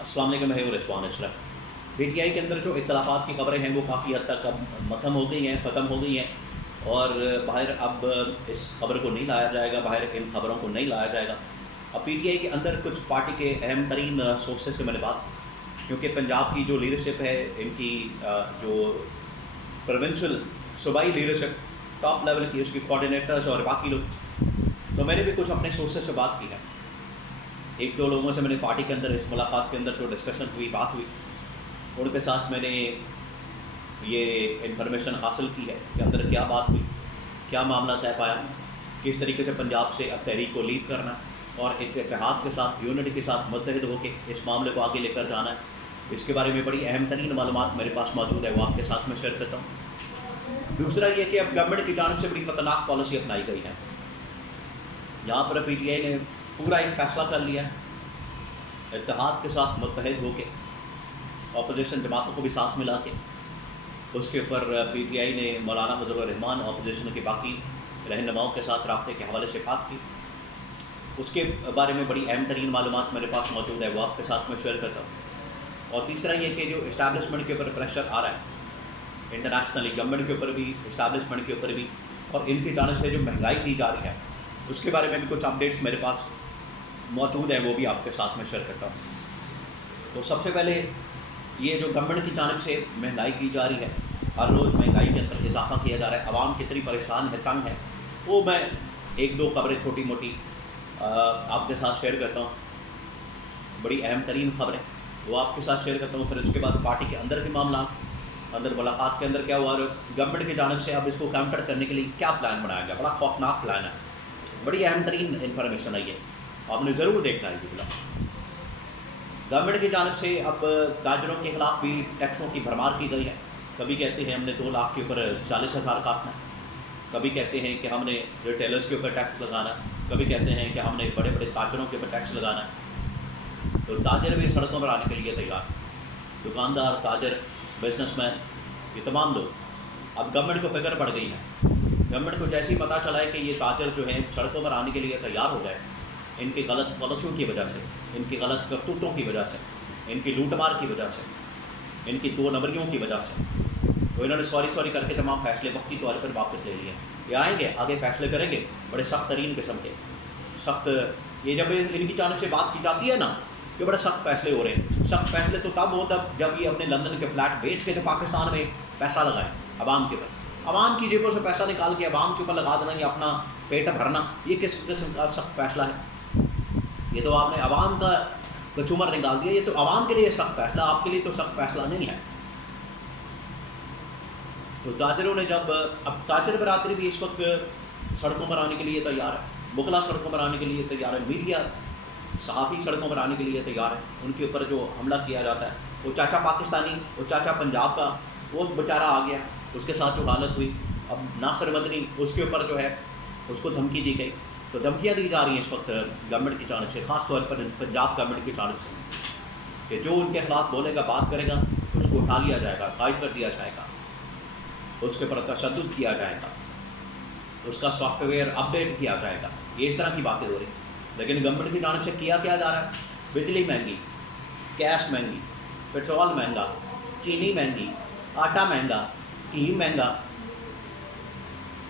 السلام علیکم، میں ہوں رضوان اشرف۔ پی ٹی آئی کے اندر جو اختلافات کی خبریں ہیں وہ کافی حد تک اب متھم ہو گئی ہیں، ختم ہو گئی ہیں، اور باہر اب اس خبر کو نہیں لایا جائے گا، باہر ان خبروں کو نہیں لایا جائے گا۔ اب پی ٹی آئی کے اندر کچھ پارٹی کے اہم ترین سورسز سے میں نے بات، کیونکہ پنجاب کی جو لیڈرشپ ہے، ان کی جو پروونشل صوبائی لیڈرشپ ٹاپ لیول کی، اس کی کوآرڈینیٹرز اور باقی لوگ، تو میں نے بھی کچھ اپنے سورسز سے بات کی ہے۔ ایک دو لوگوں سے میں نے پارٹی کے اندر اس ملاقات کے اندر جو ڈسکشن ہوئی، بات ہوئی، ان کے ساتھ میں نے یہ انفارمیشن حاصل کی ہے کہ اندر کیا بات ہوئی، کیا معاملہ طے پایا، کس طریقے سے پنجاب سے اب تحریک کو لیڈ کرنا اور ایک اتحاد کے ساتھ، یونٹی کے ساتھ متحد ہو کے اس معاملے کو آگے لے کر جانا ہے۔ اس کے بارے میں بڑی اہم ترین معلومات میرے پاس موجود ہے، وہ آپ کے ساتھ میں شیئر کرتا ہوں۔ دوسرا یہ کہ اب گورنمنٹ کی جانب سے بڑی خطرناک پالیسی اپنائی گئی ہے۔ یہاں پر پی ٹی آئی نے پورا ایک فیصلہ کر لیا ہے، اتحاد کے ساتھ متحد ہو کے، اپوزیشن جماعتوں کو بھی ساتھ ملا کے، اس کے اوپر پی ٹی آئی نے مولانا فضل الرحمان اپوزیشن کے باقی رہنماؤں کے ساتھ رابطے کے حوالے سے بات کی۔ اس کے بارے میں بڑی اہم ترین معلومات میرے پاس موجود ہے، وہ آپ کے ساتھ میں شیئر کرتا ہوں۔ اور تیسرا یہ کہ جو اسٹیبلشمنٹ کے اوپر پریشر آ رہا ہے، انٹرنیشنلی گورنمنٹ کے اوپر بھی، اسٹیبلشمنٹ کے اوپر بھی، اور ان کی جانب سے جو مہنگائی کی جا رہی ہے، اس کے بارے میں بھی کچھ اپڈیٹس میرے پاس موجود ہیں، وہ بھی آپ کے ساتھ میں شیئر کرتا ہوں۔ تو سب سے پہلے یہ جو گورنمنٹ کی جانب سے مہنگائی کی جا رہی ہے، ہر روز مہنگائی کے اندر اضافہ کیا جا رہا ہے، عوام کتنی پریشان ہے، تنگ ہے، وہ میں ایک دو خبریں چھوٹی موٹی آپ کے ساتھ شیئر کرتا ہوں۔ بڑی اہم ترین خبریں وہ آپ کے ساتھ شیئر کرتا ہوں۔ پھر اس کے بعد پارٹی کے اندر کے معاملات، اندر ملاقات کے اندر کیا ہوا، اور گورنمنٹ کی جانب سے اب اس کو کاؤنٹر کرنے کے لیے کیا پلان بنایا گیا۔ بڑا خوفناک پلان ہے، بڑی اہم ترین انفارمیشن ہے، یہ آپ نے ضرور دیکھنا ہے۔ یہ گورنمنٹ کی جانب سے اب تاجروں کے خلاف بھی ٹیکسوں کی بھرمار کی گئی ہے۔ کبھی کہتے ہیں ہم نے 2 لاکھ کے اوپر 40,000 کاٹنا ہے، کبھی کہتے ہیں کہ ہم نے ریٹیلرز کے اوپر ٹیکس لگانا ہے، کبھی کہتے ہیں کہ ہم نے بڑے بڑے تاجروں کے اوپر ٹیکس لگانا ہے۔ تو تاجر بھی سڑکوں پر آنے کے لیے تیار، دکاندار، تاجر، بزنس مین، یہ تمام لوگ، اب گورنمنٹ کو فکر پڑ گئی ہے۔ گورنمنٹ کو جیسے ہی پتہ چلا ہے کہ یہ تاجر جو ہیں سڑکوں پر آنے کے لیے تیار ہو گئے، ان کی غلط پالیسیوں کی وجہ سے، ان کی غلط کرتوتوں کی وجہ سے، ان کی لوٹ مار کی وجہ سے، ان کی 2 نمبریوں کی وجہ سے، تو انہوں نے سوری کر کے تمام فیصلے وقتی طور پر واپس لے لیے۔ یہ آئیں گے، آگے فیصلے کریں گے، بڑے سخت ترین قسم کے، سخت، یہ جب ان کی جانب سے بات کی جاتی ہے نا کہ بڑے سخت فیصلے ہو رہے ہیں، سخت فیصلے تو تب ہو جب یہ اپنے لندن کے فلیٹ بیچ کے جو پاکستان میں پیسہ لگائیں عوام کے اوپر، عوام کی جیبوں سے پیسہ نکال کے عوام کے اوپر لگا دینا، یہ اپنا پیٹ بھرنا، یہ کس قسم کا سخت فیصلہ ہے؟ یہ تو آپ نے عوام کا کچومر نکال دیا، یہ تو عوام کے لیے سخت فیصلہ، آپ کے لیے تو سخت فیصلہ نہیں ہے۔ تو تاجروں نے جب، اب تاجر برادری بھی اس وقت سڑکوں پر آنے کے لیے تیار ہے، وکلا سڑکوں پر آنے کے لیے تیار ہے، میڈیا، صحافی سڑکوں پر آنے کے لیے تیار ہے۔ ان کے اوپر جو حملہ کیا جاتا ہے، وہ چاچا پاکستانی، وہ چاچا پنجاب کا، وہ بیچارہ آ گیا، اس کے ساتھ جو حالت ہوئی، اب ناصر مدنی، اس کے اوپر جو ہے اس کو دھمکی دی گئی۔ تو دھمکیاں دی جا رہی ہیں اس وقت گورنمنٹ کی جانب سے، خاص طور پر پنجاب گورنمنٹ کی جانب سے، کہ جو ان کے خلاف بولے گا، بات کرے گا، اس کو اٹھا لیا جائے گا، قائد کر دیا جائے گا، اس کے اوپر تشدد کیا جائے گا، اس کا سافٹ ویئر اپڈیٹ کیا جائے گا۔ یہ اس طرح کی باتیں ہو رہی ہیں، لیکن گورنمنٹ کی جانب سے کیا جا رہا ہے؟ بجلی مہنگی، گیس مہنگی، پیٹرول مہنگا، چینی مہنگی، آٹا مہنگا، گھی مہنگا،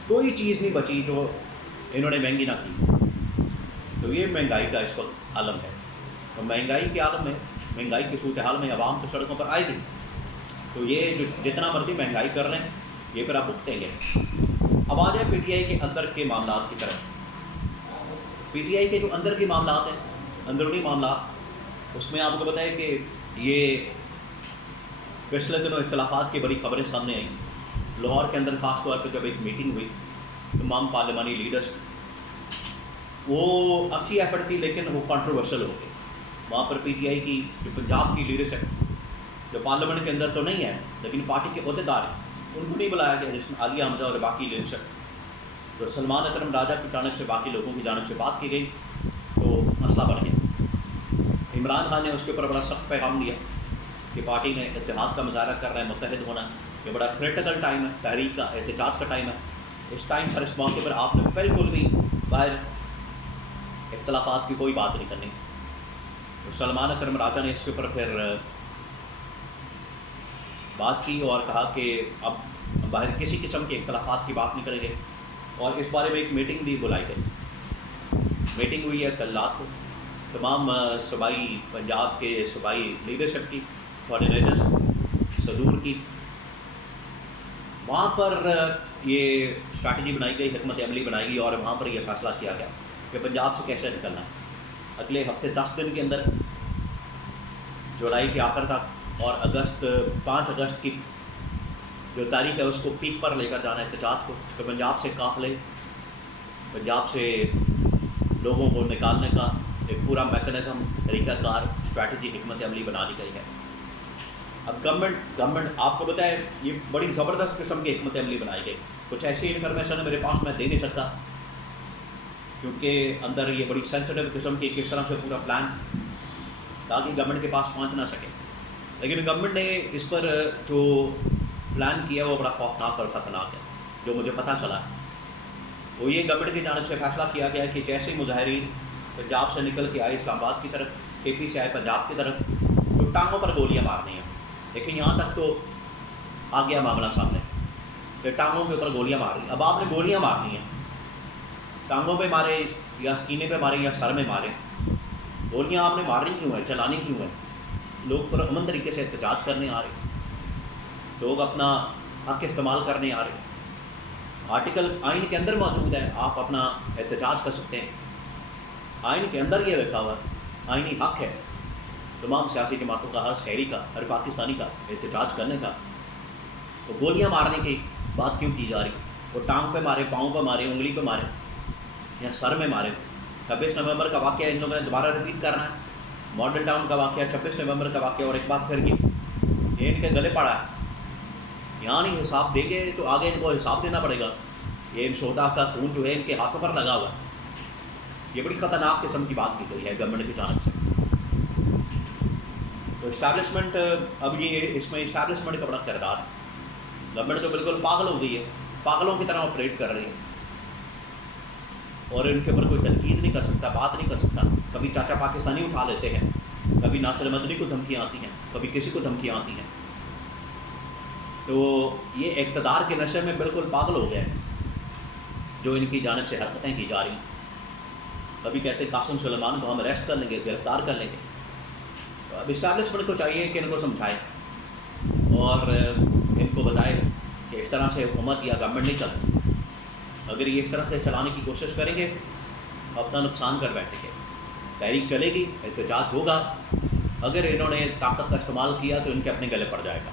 کوئی چیز نہیں بچی جو انہوں نے مہنگی نہ کی۔ تو یہ مہنگائی کا اس وقت عالم ہے۔ تو مہنگائی کے عالم میں، مہنگائی کی صورتحال میں عوام تو سڑکوں پر آئے گی، تو یہ جو جتنا مرضی مہنگائی کر لیں، یہ پھر آپ بھگتیں گے۔ اب آ جائیں پی ٹی آئی کے اندر کے معاملات کی طرف۔ پی ٹی آئی کے جو اندر کے معاملات ہیں، اندرونی معاملات، اس میں آپ کو بتائیں کہ یہ پچھلے دنوں اختلافات کی بڑی خبریں سامنے آئیں۔ لاہور کے اندر خاص طور پہ جب ایک میٹنگ ہوئی تمام پارلیمانی لیڈرس، وہ اچھی ایفرٹ تھی لیکن وہ کنٹروورشل ہو گئی۔ وہاں پر پی ٹی آئی کی جو پنجاب کی لیڈرشپ، جو پارلیمنٹ کے اندر تو نہیں ہے لیکن پارٹی کے عہدیدار ہیں، ان کو نہیں بلایا گیا، جس میں عالیہ حمزہ اور باقی لیڈرشپ، تو سلمان اکرم راجہ کی جانب سے، باقی لوگوں کی جانب سے بات کی گئی، تو مسئلہ بڑھ گیا۔ عمران خان نے اس کے اوپر بڑا سخت پیغام دیا کہ پارٹی نے اتحاد کا مظاہرہ کر رہا ہے، متحد ہونا ہے، یہ بڑا کریٹیکل ٹائم ہے، تحریک کا، احتجاج کا ٹائم ہے۔ اس ٹائم پر، اس موقع پر آپ نے بالکل بھی باہر اختلافات کی کوئی بات نہیں کرنی، تو سلمان اکرم راجہ نے اس کے اوپر پھر بات کی اور کہا کہ اب باہر کسی قسم کے اختلافات کی بات نہیں کریں گے، اور اس بارے میں ایک میٹنگ بھی بلائی گئی۔ میٹنگ ہوئی ہے کل رات کو تمام صوبائی پنجاب کے صوبائی لیڈرشپ کی، کوآرڈینیٹرز صدور کی۔ وہاں پر یہ اسٹریٹجی بنائی گئی، حکمت عملی بنائی گئی، اور وہاں پر یہ فیصلہ کیا گیا کہ پنجاب سے کیسے نکلنا ہے۔ اگلے ہفتے 10 دن کے اندر، جولائی کے آخر تک، اور 5 اگست کی جو تاریخ ہے اس کو پیک پر لے کر جانا ہے احتجاج کو، کہ پنجاب سے قافلے، پنجاب سے لوگوں کو نکالنے کا ایک پورا میکنزم، طریقہ کار، اسٹریٹجی، حکمت عملی بنا دی گئی ہے۔ اب گورنمنٹ آپ کو بتائے یہ بڑی زبردست قسم کی حکمت عملی بنائی گئی۔ کچھ ایسی انفارمیشن ہے میرے پاس میں دے نہیں سکتا، کیونکہ اندر یہ بڑی سینسٹیو قسم کی کس طرح سے پورا پلان تاکہ گورنمنٹ کے پاس پہنچ نہ سکے، لیکن گورنمنٹ نے اس پر جو پلان کیا وہ بڑا خوفناک اور خطرناک ہے۔ جو مجھے پتہ چلا وہ یہ گورنمنٹ کی جانب سے فیصلہ کیا گیا کہ جیسے مظاہرین پنجاب سے نکل کے آئے اسلام آباد کی طرف، کے پی سے آئے پنجاب کی طرف، تو ٹانگوں پر گولیاں مارنی ہیں۔ لیکن یہاں تک تو آ گیا معاملہ سامنے کہ ٹانگوں کے اوپر گولیاں مار رہی۔ اب آپ نے گولیاں مارنی ہیں، ٹانگوں پہ مارے یا سینے پہ مارے یا سر میں مارے، گولیاں آپ نے مارنی کیوں ہیں، چلانی کیوں ہیں؟ لوگ پر امن طریقے سے احتجاج کرنے آ رہے، لوگ اپنا حق استعمال کرنے آ رہے۔ آرٹیکل آئین کے اندر موجود ہے، آپ اپنا احتجاج کر سکتے ہیں، آئین کے اندر یہ لکھا ہوا ہے، آئینی حق ہے تمام سیاسی جماعتوں کا، ہر شہری کا، ہر پاکستانی کا احتجاج کرنے کا۔ تو گولیاں مارنے کی بات کیوں کی جا رہی؟ وہ ٹانگ پہ مارے، پاؤں پہ مارے، انگلی پہ مارے یا سر میں مارے۔ 26 نومبر کا واقعہ ان لوگوں نے دوبارہ رپیٹ کرنا ہے، ماڈل ٹاؤن کا واقعہ، 26 نومبر کا واقعہ، اور ایک بات پھر یہ ان کے گلے پڑا ہے۔ یہاں نہیں حساب دیں گے تو آگے ان کو حساب دینا پڑے گا۔ یہ ان شہداء کا خون جو ہے ان کے ہاتھوں پر لگا ہوا ہے۔ یہ بڑی خطرناک قسم کی بات کی گئی ہے گورنمنٹ کی جانب سے۔ تو اسٹیبلشمنٹ، اب یہ اس میں اسٹیبلشمنٹ کا بڑا کردار ہے۔ گورنمنٹ تو بالکل پاگل ہو گئی ہے، پاگلوں کی طرح آپریٹ کر رہی ہے، اور ان کے اوپر کوئی تنقید نہیں کر سکتا، بات نہیں کر سکتا۔ کبھی چاچا پاکستانی اٹھا لیتے ہیں، کبھی ناصر مدنی کو دھمکیاں آتی ہیں، کبھی کسی کو دھمکیاں آتی ہیں۔ تو یہ اقتدار کے نشے میں بالکل پاگل ہو گئے ہیں جو ان کی جانب سے حرکتیں کی جا رہی ہیں۔ کبھی کہتے ہیں قاسم سلیمان کو ہم اریسٹ کر لیں گے، گرفتار کر لیں گے۔ تو اب اسٹیبلشمنٹ کو چاہیے کہ ان کو سمجھائے اور ان کو بتائے کہ اس طرح سے حکومت یا گورنمنٹ نہیں چلتی۔ اگر یہ اس طرح سے چلانے کی کوشش کریں گے اپنا نقصان کر بیٹھیں گے۔ تحریک چلے گی، احتجاج ہوگا، اگر انہوں نے طاقت کا استعمال کیا تو ان کے اپنے گلے پڑ جائے گا۔